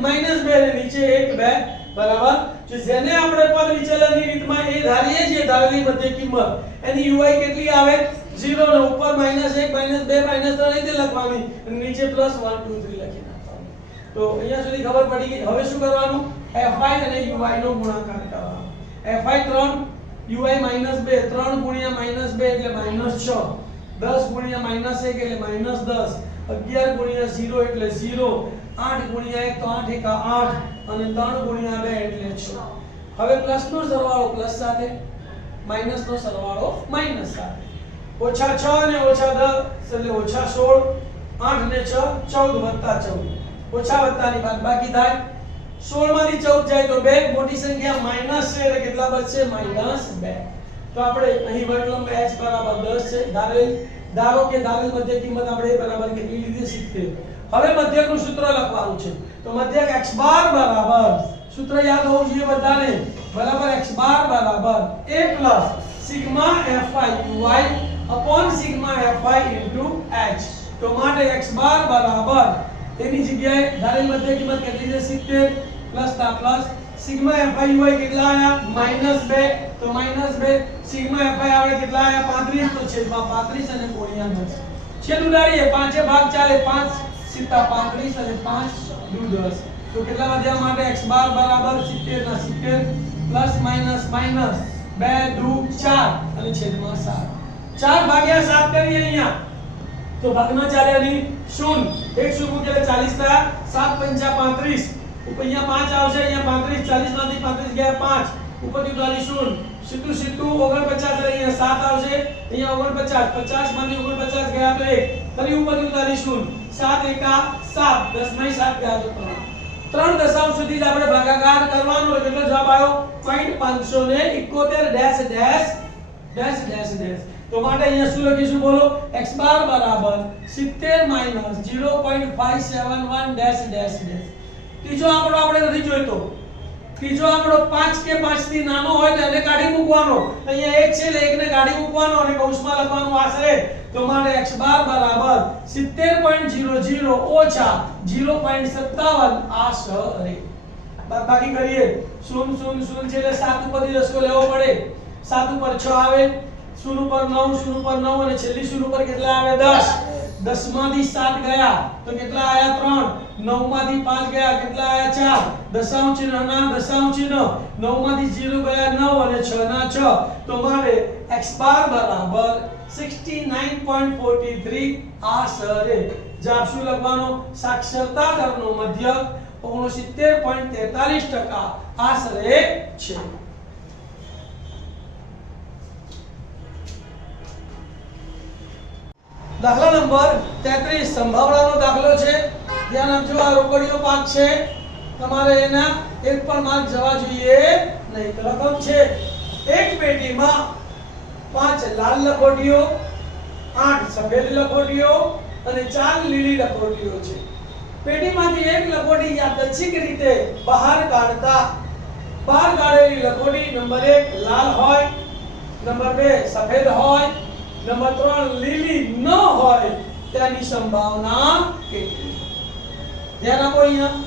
-2 અને નીચે 1 2 બરાબર. જો જેને આપણે પદ વિચલનની રીતમાં a ધારીએ છીએ, ધારેલી મધ્ય કિંમત, એની ui કેટલી આવે? 0 ને ઉપર -1 -2 -3 રીતે લખવાની અને નીચે +1 2 3 લખી નાખવાનું. તો અહીંયા સુધી ખબર પડી ગઈ. હવે શું કરવાનું? fi અને ui નો ગુણાકાર કરવાનો. fi 3 ui -2 3 ગુણ્યા -2 એટલે -6. 10 ગુણ્યા -1 એટલે -10, 11 ગુણ્યા 0 એટલે 0, 8 ગુણ્યા 1 તો 8 એકા 8 અને 3 ગુણ્યા 2 એટલે 6. હવે પ્લસ નો સરવાળો પ્લસ સાથે, માઈનસ નો સરવાળો માઈનસ સાથે. -6 અને -10 એટલે -16, 8 ને 6 14 + 14. ઓછા વત્તાની બાદબાકી થાય. 16 માંથી 14 જાય તો 2, મોટી સંખ્યા માઈનસ છે એટલે કેટલા બચશે? -2. તો આપણે અહીં વર્ગલંબ h બરાબર 10 છે. ધારો કે ધારેલ મધ્ય કિંમત આપણે બરાબર કેટલી લીધી? 70. હવે મધ્યકનું સૂત્ર લખવાનું છે. તો મધ્યક x બાર બરાબર, સૂત્ર યાદ હોવું જોઈએ બધાને, બરાબર x બાર બરાબર a + sigma fi uy upon sigma fi into h. તો માટે x બાર બરાબર તેની જગ્યાએ ધારેલ મધ્ય કિંમત કેટલી છે? 70 પ્લસ તા પ્લસ સિગ્મા fi uy કેટલા આયા? -2. તો -2 સિગ્મા fi આવે કેટલા આયા? 35. તો છેદમાં 35 અને ગુણ્યા 10. છેદ ઉડાડીએ, 5 ભાગ ચાલે, 5 સીતા 35 અને 5 દુ 10. તો કેટલા વધ્યા? માટે x બાર બરાબર 70 ના 70 પ્લસ માઈનસ માઈનસ 2 દુ 4 અને છેદમાં 7. 4 ભાગ્યા 7 કરીએ અહીંયા તો ભાગના ચાલે નહીં, 0 1 શું મૂકે એટલે 40 થયા, 7 પંચા 35, ઉપર અહીંયા 5 આવશે, અહીંયા 35, 40 માંથી 35 ગયા 5, ઉપર ઉતારી 0, સીધું સીધું 49 અહીંયા 7 આવશે, અહીંયા 49, 50 માંથી 49 ગયા તો 1, ફરી ઉપર ઉતારી 0, 7 એકા 7, 10 માં 7 ગયા તો 3 દશાંશ સુધી જ આપણે ભાગાકાર કરવાનો. કેટલો જવાબ આવ્યો? 571 dash dash dash dash dash. તો માટે અહીંયા શું લખીશું બોલો? x બાર બરાબર 70 - 0.571 ડેશ ડેશ ડેશ. ત્રીજો આંકડો આપણે નથી જોઈતો. ત્રીજો આંકડો 5 કે 5 થી નાનો હોય તો એને કાઢી મૂકવાનો. અહીંયા 1 છે એટલે 1 ને કાઢી મૂકવાનો અને કૌંસમાં લખવાનું આશરે. તો માટે x બાર બરાબર 70.00 ઓછા 0.57 આશરે. બાકી કરીએ, 0 0 0 છે એટલે 7 ઉપરથી દસકો લેવો પડે. 7 ઉપર 6 આવે, 0 ઉપર 9, 0 ઉપર 9 અને છેલ્લી 0 ઉપર કેટલા આવે? 10. 10 માંથી 7 ગયા તો કેટલા આયા? 3. 9 માંથી 5 ગયા કેટલા આયા? 4. દશાંશ ચિહ્ન ના દશાંશ ચિહ્ન, 9 માંથી 0 ગયા 9 અને 6 ના 6. તો મારે x બાર બરાબર 69.43 આશરે. જવાબ શું લખવાનો? સાક્ષરતા દરનો મધ્યક 69.43% આશરે છે. દાખલા નંબર 33 સંભાવનાનો દાખલો છે. ધ્યાન આપજો, આ રોકડીયો પાક છે, તમારે એના એક પણ માર્ક જવા જોઈએ નહીં. રકમ છે, એક પેટીમાં 5 લાલ લખોટીઓ, 8 સફેદ લખોટીઓ અને 4 લીલી લખોટીઓ છે. પેટીમાંથી એક લખોટી યાદચ્છિક રીતે બહાર કાઢતા બહાર કાઢેલી લખોટી નંબર 1 લાલ હોય, નંબર 2 સફેદ હોય, નંબર 3 લીલી ન હોય તેની સંભાવના કેટલી? ધ્યાન આપો. અહીંયા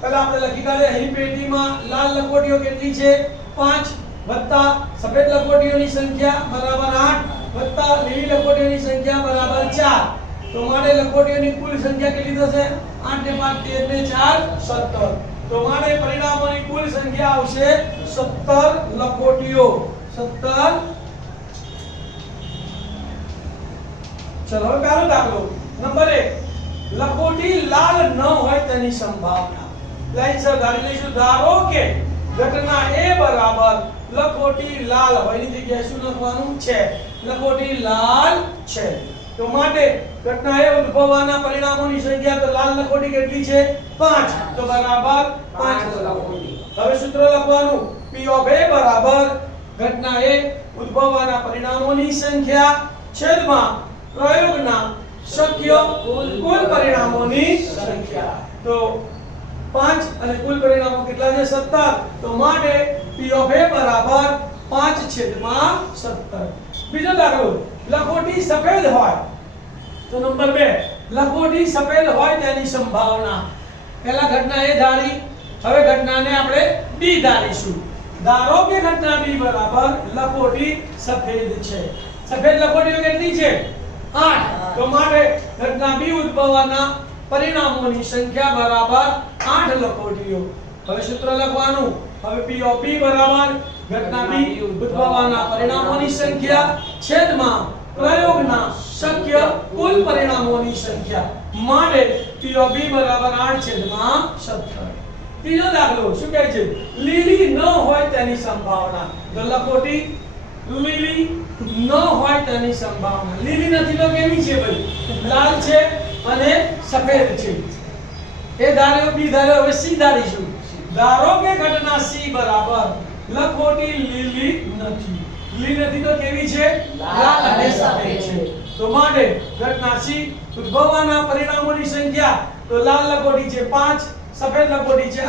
પહેલા આપણે લખી કાઢીએ. અહીં પેટીમાં લાલ લખોટીઓ કેટલી છે? 5 વત્તા સફેદ લખોટીઓની સંખ્યા બરાબર 8 વત્તા લીલી લખોટીઓની સંખ્યા બરાબર 4. તો માટે લખોટીઓની કુલ સંખ્યા કેટલી થશે? 8 ને 5 13 ને 4 17. તો માટે પરિણામોની કુલ સંખ્યા આવશે 17 લખોટીઓ. 17. ચલો હવે પહેલો દાખલો નંબર 1, લખોટી લાલ ન હોય તેની સંભાવના. લાઈન સર ધારી લઈશું. ધારો કે ઘટના a બરાબર લખોટી લાલ હોય, ની જગ્યાએ શું લખવાનું છે? લખોટી લાલ છે. તો માટે ઘટના a ઉદ્ભવવાના પરિણામોની સંખ્યા, તો લાલ લખોટી કેટલી છે? 5. તો બરાબર 5 લખોટી. હવે સૂત્ર લખવાનું. p of a બરાબર ઘટના a ઉદ્ભવવાના પરિણામોની સંખ્યા છેદમાં પ્રયોગના શક્ય કુલ પરિણામોની સંખ્યા. તો 5 અને કુલ પરિણામો કેટલા છે? 17. તો માટે p of a બરાબર 5/17. બીજો દાખલો, લખોટી સફેદ હોય. તો નંબર 2, લખોટી સફેદ હોય તેની સંભાવના. પહેલા ઘટના a ધારી, હવે ઘટનાને આપણે b ધારીશું. ધારો કે ઘટના b બરાબર લખોટી સફેદ છે. સફેદ લખોટીઓ કેટલી છે? 8. તો માટે ઘટના b ઉદ્ભવવાના પરિણામોની સંખ્યા બરાબર 8 લખોટીઓ. હવે સૂત્ર લખવાનું. હવે p of b બરાબર ઘટના b ઉદ્ભવવાના પરિણામોની સંખ્યા છેદમાં પ્રયોગના શક્ય કુલ પરિણામોની સંખ્યા માટે P of B બરાબર 8/17. ત્રીજો દાખલો શું કહે છે? લીલી ન હોય તેની સંભાવના. તો લખોટી લીલી ન હોય તેની સંભાવના. લીલી નથી તો કેવી છે ભાઈ? લાલ છે અને સફેદ છે. એ ધાર્યો બી ધાર્યો, હવે સી ધારીશું. ધારો કે ઘટના સી બરાબર લખોટી લીલી નથી. લીલી નથી તો કેવી છે? લાલ અને સફેદ છે. તો માટે ઘટના સી ઉદ્ભવવાના પરિણામોની સંખ્યા તો લાલ લખોટી છે 5, સફેદ લખોટી છે 8,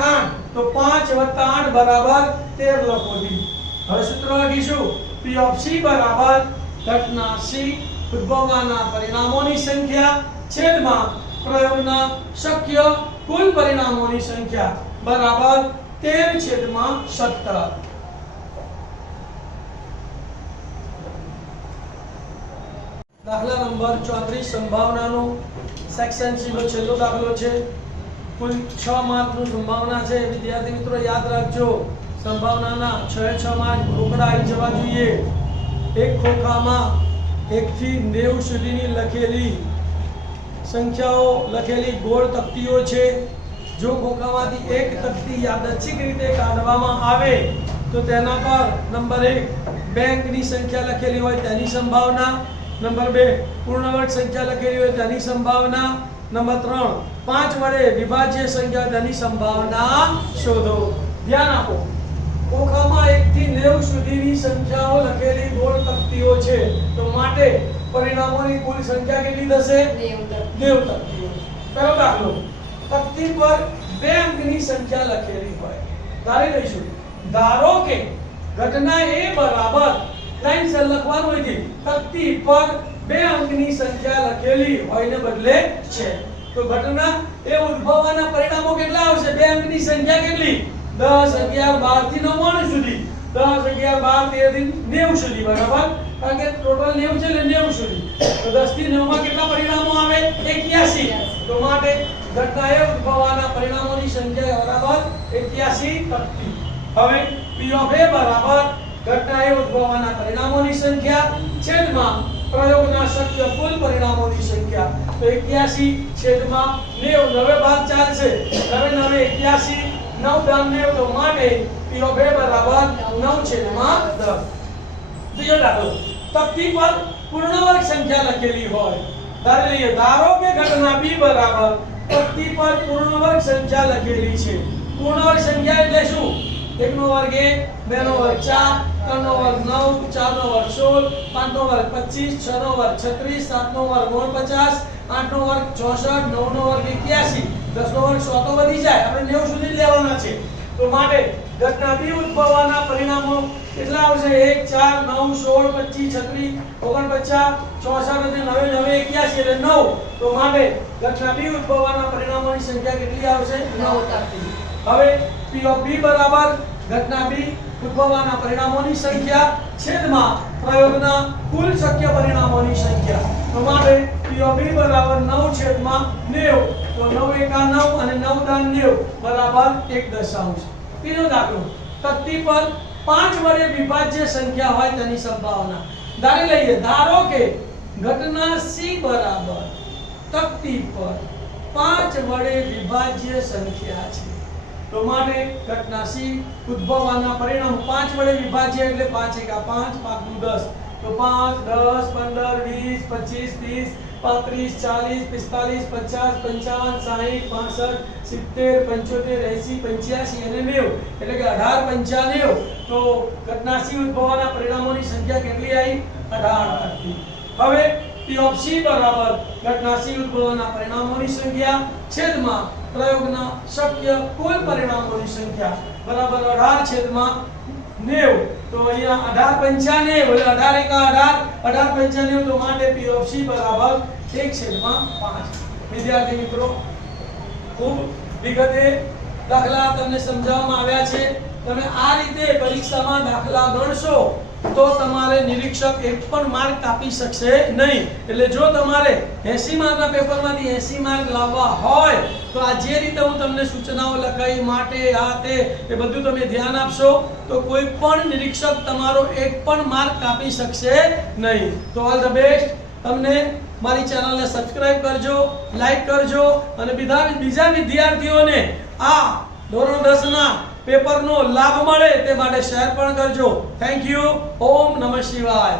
તો 5 + 8 બરાબર 13 લખોટી. હવે સૂત્ર લખીશું P of C બરાબર ઘટના સી ઉદ્ભવવાના પરિણામોની સંખ્યા છેદમાં પ્રયોગના શક્ય કુલ પરિણામોની સંખ્યા બરાબર 13/17. દાખલા નંબર 34 સંભાવનાનો સેક્શન સી નો છેલ્લો દાખલો છે. કુલ 6 માર્કનું સંભાવના છે. વિદ્યાર્થી મિત્રો યાદ રાખજો, સંભાવનાના 6 માર્ક રોકડા આવી જવા જોઈએ. એક ખોખામાં 1 થી 90 સુધીની લખેલી સંખ્યાઓ લખેલી ગોળ તકતીઓ છે. જો ખોખામાંથી એક તકતી યાદચ્છિક રીતે કાઢવામાં આવે તો તેના પર નંબર 1 બેંકની સંખ્યા લખેલી હોય તેની સંભાવના, નંબર 2 પૂર્ણવર્ગ સંખ્યા લખેલી હોય તેની સંભાવના, નંબર 3 5 વડે વિભાજ્ય સંખ્યા તેની સંભાવના શોધો. ધ્યાન આપો, ખોખામાં 1 થી 90 સુધીની સંખ્યાઓ લખેલી ગોળ તકતીઓ છે. તો માટે પરિણામોની કુલ સંખ્યા કેટલી થશે? 90 તકતીઓ. પહેલો દાખલો, તકતી પર 2 અંકની સંખ્યા લખેલી હોય. ધારી લઈશું. ધારો કે ઘટના A બરાબર લાઈન લખવાનું હોય તકતી પર 2 અંકની સંખ્યા લખેલી હોયને બદલે છે. તો ઘટના એ ઉદ્ભવવાના પરિણામો કેટલા આવશે? 2 અંકની સંખ્યા કેટલી? 10, 11, 12 થી 99 સુધી. 10, 11, 12, 13 થી 90 સુધી બરાબર. કારણ કે ટોટલ 90 છે એટલે 90 સુધી. તો 10 થી 9 માં કેટલા પરિણામો આવે? 81. તો માટે ઘટના એ ઉદ્ભવવાના પરિણામોની સંખ્યા બરાબર 81 તકતી. હવે P of A બરાબર ઘટના એ ઉદ્ભવવાના પરિણામોની સંખ્યા છેદમાં પ્રયોગના શક્ય કુલ પરિણામોની સંખ્યા. તો 81/90. હવે ભાગ ચાલશે. હવે 81 9 તો માટે P of A બરાબર 9/10. બીજો દાખલો, તકતી પર પૂર્ણવર્ગ સંખ્યા લખેલી હોય. ધારી લઈએ, ધારો કે ઘટના B બરાબર તકતી પર પૂર્ણવર્ગ સંખ્યા લખેલી છે. પૂર્ણવર્ગ સંખ્યા એટલે શું? 1 નો વર્ગ 1, 2 નો વર્ગ 4, 3 નો વર્ગ 9, 4 નો વર્ગ 16, 5 નો વર્ગ 25, 6 નો વર્ગ 36, 7 નો વર્ગ 49, 8 નો વર્ગ 64, 9 નો વર્ગ 81, 10 નો વર્ગ 100 તો વધી જાય. આપણે 90 સુધી લેવાના છે. તો માટે ઘટના B ઉદ્ભવવાના પરિણામો કેટલા આવશે? 1, 4, 9, 16, 25, 36, 49, 64 અને 9, 81 એટલે 9. તો માટે ઘટના B ઉદ્ભવવાના પરિણામોની સંખ્યા કેટલી આવશે? 9 તકતી. હવે P of B બરાબર ઘટના B ઉદ્ભવવાના પરિણામોની સંખ્યા છેદમાં પ્રયોગના કુલ શક્ય પરિણામોની સંખ્યા. તો માટે P of B બરાબર 9/90. તો 9 × 9 અને 9 × 90 બરાબર 1 ત્રીજો દાખલો, તકતી પર 5 વડે વિભાજ્ય સંખ્યા હોય તેની સંભાવના. ધારી લઈએ, ધારો કે ઘટના C બરાબર તકતી પર 5 વડે વિભાજ્ય સંખ્યા છે. તો માટે ઘટના C ઉદ્ભવવાના પરિણામ 5 વડે વિભાજ્ય એટલે 5 × 5 = 10. તો 5, 10, 15, 20, 25, 30, 35, 40, 45, 50, 55, 60, 65, 70, 80, 85 અને 90 એટલે કે 18 × 95. તો ઘટના C ઉદ્ભવવાના પરિણામોની સંખ્યા કેટલી આવી? 18 હતી. હવે P of C બરાબર ઘટના C ઉદ્ભવવાના પરિણામોની સંખ્યા છેદમાં પ્રયોગના શક્ય કુલ પરિણામોની સંખ્યા બરાબર 18/90. તો અહીંયા 18 × 95 એટલે 18 × 18 18 × 95. તો માટે P of C બરાબર 1/5. વિદ્યાર્થી મિત્રો, ખૂબ વિગતે દાખલા તમને સમજાવવામાં આવ્યા છે. તમે આ રીતે પરીક્ષામાં દાખલા ગણશો તો તમારે નિરીક્ષક એક પણ માર્ક કાપી શકશે નહીં. એટલે જો તમારે 80 માર્કના પેપરમાંથી 80 માર્ક લાવવા હોય તો આ જે રીતે હું તમને સૂચનાઓ લખાઈ માટે આ તે એ બધું તમે ધ્યાન આપશો તો કોઈ પણ નિરીક્ષક તમારો એક પણ માર્ક કાપી શકશે નહીં. તો ઓલ ધ બેસ્ટ. તમને મારી ચેનલને સબસ્ક્રાઇબ કરજો, લાઈક કરજો અને બીજા વિદ્યાર્થીઓને આ ધોરણ 10 ના પેપરનો લાભ મળે તે માટે શેર પણ કરજો. Thank you. ઓમ નમઃ શિવાય.